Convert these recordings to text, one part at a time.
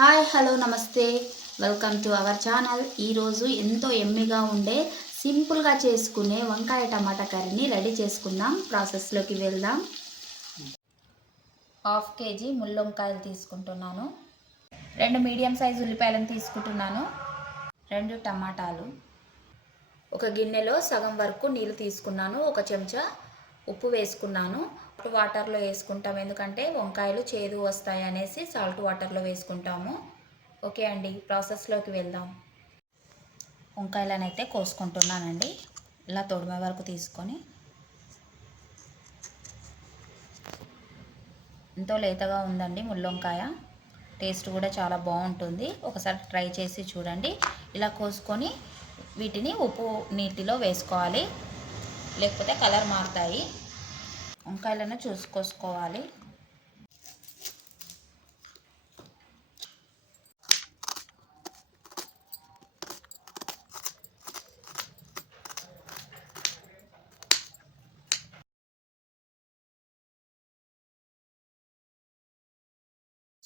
Hi hello నమస్తే, welcome to our channel. ఈరోజు ఎంతో ఎమ్మిగా ఉండే సింపుల్గా చేసుకునే వంకాయ టమాటా కర్రీని రెడీ చేసుకుందాం. ప్రాసెస్లోకి వెళ్దాం. 1/2 kg ముల్లంకాయలు తీసుకుంటున్నాను. 2 మీడియం సైజు ఉల్లిపాయలను తీసుకుంటున్నాను. 2 టమాటాలు. ఒక గిన్నెలో సగం వరకు నీళ్ళు తీసుకున్నాను. 1 చెంచా ఉప్పు వేసుకున్నాను. వాటర్లో వేసుకుంటాం, ఎందుకంటే వంకాయలు చేదు వస్తాయి అనేసి సాల్ట్ వాటర్లో వేసుకుంటాము. ఓకే అండి, ప్రాసెస్లోకి వెళ్దాం. వంకాయలను అయితే కోసుకుంటున్నానండి. ఇలా తొడిమే వరకు తీసుకొని, ఎంతో లేతగా ఉందండి ముల్లంకాయ. టేస్ట్ కూడా చాలా బాగుంటుంది. ఒకసారి ట్రై చేసి చూడండి. ఇలా కోసుకొని వీటిని ఉప్పు నీటిలో వేసుకోవాలి, లేకపోతే కలర్ మారుతాయి. వంకాయలను కోసుకోవాలి.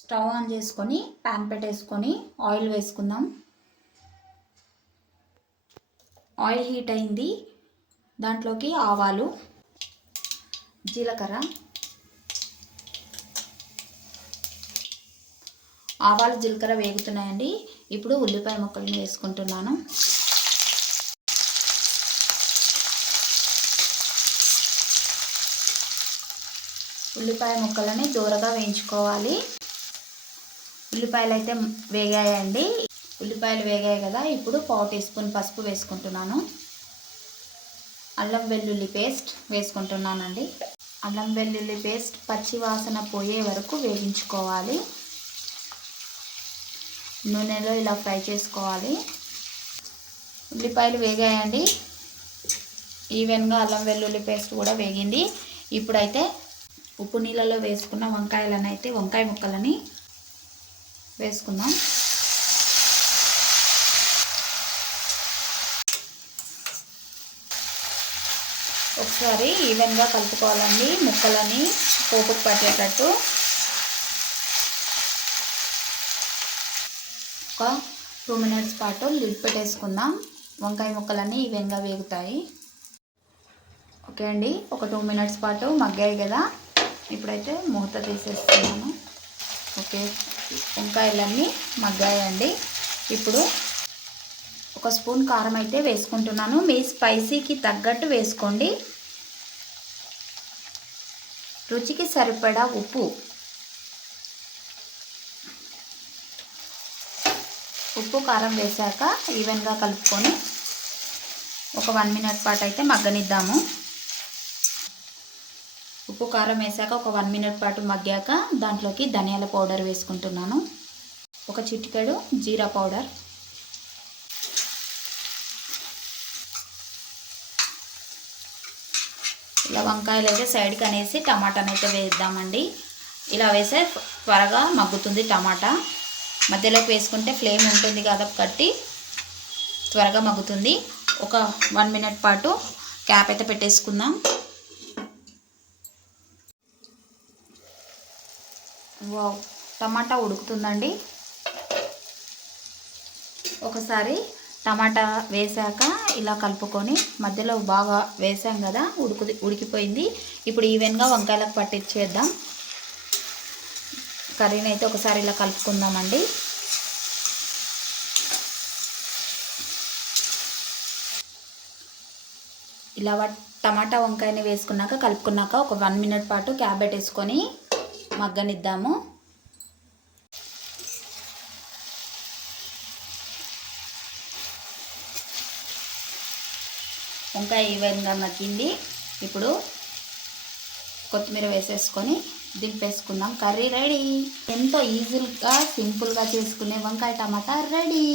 స్టవ్ ఆన్ చేసుకొని ప్యాన్ పెట్టేసుకొని ఆయిల్ వేసుకుందాం. ఆయిల్ హీట్ అయింది. దాంట్లోకి ఆవాలు, జీలకర్ర, ఆవాలు జీలకర్ర వేగుతున్నాయండి. ఇప్పుడు ఉల్లిపాయ ముక్కలను వేసుకుంటున్నాను. ఉల్లిపాయ ముక్కలని దూరగా వేయించుకోవాలి. ఉల్లిపాయలు అయితే వేగాయండి. ఉల్లిపాయలు వేగాయి కదా, ఇప్పుడు 1/4 టీ స్పూన్ పసుపు వేసుకుంటున్నాను. అల్లం వెల్లుల్లి పేస్ట్ వేసుకుంటున్నానండి. అల్లం వెల్లుల్లి పేస్ట్ పచ్చి వాసన పోయే వరకు వేయించుకోవాలి. నూనెలో ఇలా ఫ్రై చేసుకోవాలి. ఉల్లిపాయలు వేగాయండి. ఈవెన్గా అల్లం వెల్లుల్లి పేస్ట్ కూడా వేగింది. ఇప్పుడైతే ఉప్పు నీళ్ళలో వేసుకున్న వంకాయ ముక్కలని వేసుకుందాం. ఒకసారి ఈవెన్గా కలుపుకోవాలండి, ముక్కలని పోపుకు పట్టేటట్టు. ఒక 2 మినిట్స్ పాటు లిడ్ పెట్టేసుకుందాం. వంకాయ ముక్కలన్నీ ఈవెన్గా వేగుతాయి. ఓకే అండి, ఒక 2 మినిట్స్ పాటు మగ్గాయి కదా, ఇప్పుడైతే మూత తీసేస్తున్నాను. ఓకే, వంకాయలన్నీ మగ్గాయండి. ఇప్పుడు 1 స్పూన్ కారం అయితే వేసుకుంటున్నాను. మీ స్పైసీకి తగ్గట్టు వేసుకోండి. రుచికి సరిపడా ఉప్పు కారం వేశాక ఈవెన్గా కలుపుకొని ఒక 1 మినిట్ పాటు అయితే మగ్గనిద్దాము. ఉప్పు కారం వేసాక ఒక 1 మినిట్ పాటు మగ్గాక దాంట్లోకి ధనియాల పౌడర్ వేసుకుంటున్నాను. 1 చిటికెడు జీరా పౌడర్, ఇలా వంకాయలు అయితే సైడ్కి అనేసి టమాటాని అయితే వేద్దామండి. ఇలా వేసే త్వరగా మగ్గుతుంది టమాటా. మధ్యలోకి వేసుకుంటే ఫ్లేమ్ ఉంటుంది కాబట్టి త్వరగా మగ్గుతుంది. ఒక 1 మినిట్ పాటు క్యాప్ అయితే పెట్టేసుకుందాం. వావ్, టమాటా ఉడుకుతుందండి. ఒకసారి టమాటా వేసాక ఇలా కలుపుకొని, మధ్యలో బాగా వేసాం కదా, ఉడికిపోయింది. ఇప్పుడు ఈవెన్గా వంకాయలకు పట్టించేద్దాం. కర్రీని అయితే ఒకసారి ఇలా కలుపుకుందామండి. ఇలా టమాటా వంకాయని వేసుకున్నాక కలుపుకున్నాక ఒక 1 మినిట్ పాటు క్యాప్ పెట్టేసుకొని మగ్గనిద్దాము. వంకాయ ఈవెన్గా మగ్గింది. ఇప్పుడు కొత్తిమీర వేసేసుకొని దింపేసుకుందాం. Curry ready. ఎంతో ఈజీగా సింపుల్గా చేసుకునే వంకాయ టమాటా రెడీ.